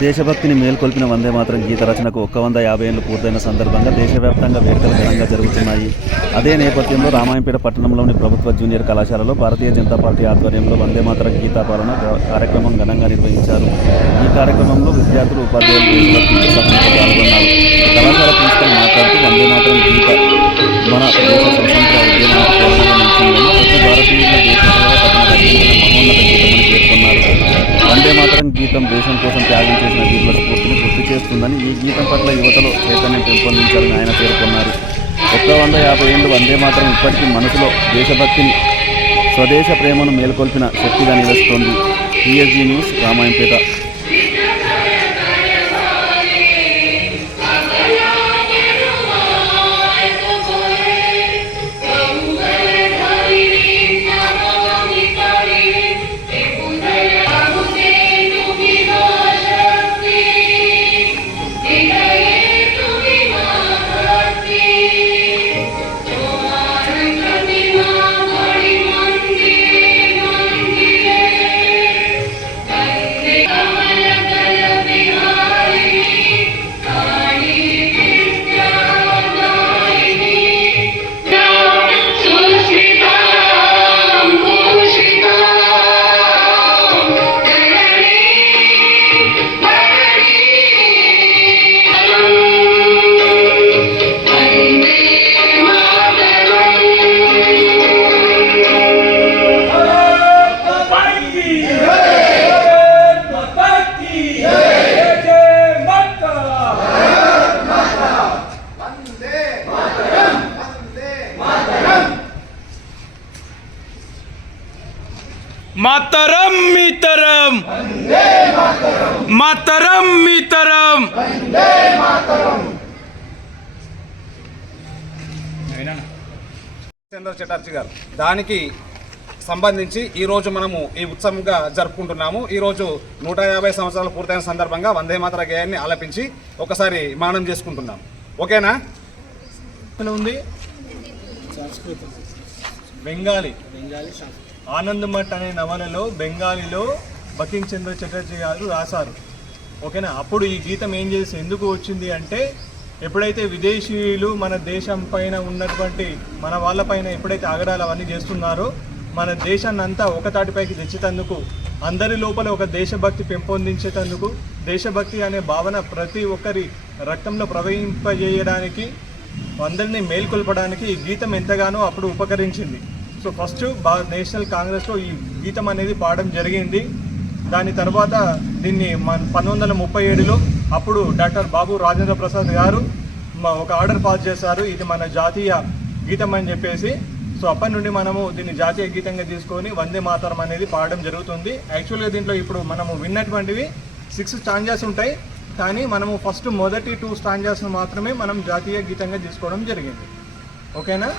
దేశభక్తిని మేల్కొల్పిన వందే మాత్రం గీత రచనకు ఒక్క వంద యాభై ఏళ్ళు పూర్తయిన సందర్భంగా దేశవ్యాప్తంగా వేడుకలు ఘనంగా జరుగుతున్నాయి. అదే నేపథ్యంలో రామాయంపేట పట్టణంలోని ప్రభుత్వ జూనియర్ కళాశాలలో భారతీయ జనతా పార్టీ ఆధ్వర్యంలో వందే మాత్రం గీతాపాలన కార్యక్రమం ఘనంగా నిర్వహించారు. ఈ కార్యక్రమంలో విద్యార్థులు ఉపాధ్యాయులు పాల్గొన్నారు. గీతం దేశం కోసం త్యాగం చేసిన వీరుల స్ఫూర్తిని గుర్తు చేస్తుందని ఈ గీతం పట్ల యువతలో చైతన్యం పెంపొందించాలని ఆయన పేర్కొన్నారు. ఒక్క వంద యాభై ఏళ్ళు వందే మాత్రం ఇప్పటికీ మనసులో దేశభక్తిని స్వదేశ ప్రేమను మేల్కొల్పిన శక్తిగా నిలుస్తోంది టీఎస్జీ న్యూస్ రామాయంపేట మాతరం మీతరం. మాతరం మీతరం. చంద్ర చటర్జీ గారు దానికి సంబంధించి ఈ రోజు మనము ఈ ఉత్సవంగా జరుపుకుంటున్నాము. ఈ రోజు నూట యాభై సంవత్సరాలు పూర్తయిన సందర్భంగా వందే మాతర గేయాన్ని ఆలపించి ఒకసారి మానం చేసుకుంటున్నాం. ఓకేనా? ఇక్కడ ఉంది. బెంగాలీ. ఆనంద్ ఆనందమఠ్ అనే నవలలో బెంగాలీలో బకించంద్ర చటర్జీ గారు రాశారు. ఓకేనా? అప్పుడు ఈ గీతం ఏం చేసి ఎందుకు వచ్చింది అంటే ఎప్పుడైతే విదేశీయులు మన దేశం పైన ఉన్నటువంటి మన వాళ్ళపైన ఎప్పుడైతే ఆగడాలు అవన్నీ చేస్తున్నారో మన దేశాన్ని అంతా ఒకతాటిపైకి తెచ్చేటందుకు అందరి లోపల ఒక దేశభక్తి పెంపొందించేటందుకు దేశభక్తి అనే భావన ప్రతి ఒక్కరి రక్తంలో ప్రవహింపజేయడానికి అందరినీ మేల్కొల్పడానికి ఈ గీతం ఎంతగానో అప్పుడు ఉపకరించింది. సో ఫస్ట్ బా నేషనల్ కాంగ్రెస్లో ఈ గీతం అనేది పాడడం జరిగింది. దాని తర్వాత దీన్ని మన పంతొమ్మిది వందల ముప్పై ఏడులో అప్పుడు డాక్టర్ బాబు రాజేంద్ర ప్రసాద్ గారు ఒక ఆర్డర్ పాస్ చేశారు. ఇది మన జాతీయ గీతం అని చెప్పేసి. సో అప్పటి నుండి మనము దీన్ని జాతీయ గీతంగా తీసుకొని వందే మాతరం అనేది పాడడం జరుగుతుంది. యాక్చువల్గా దీంట్లో ఇప్పుడు మనము విన్నటువంటివి సిక్స్ స్టాంజాస్ ఉంటాయి. కానీ మనము ఫస్ట్ మొదటి టూ స్టాంజాస్ మాత్రమే మనం జాతీయ గీతంగా తీసుకోవడం జరిగింది. ఓకేనా?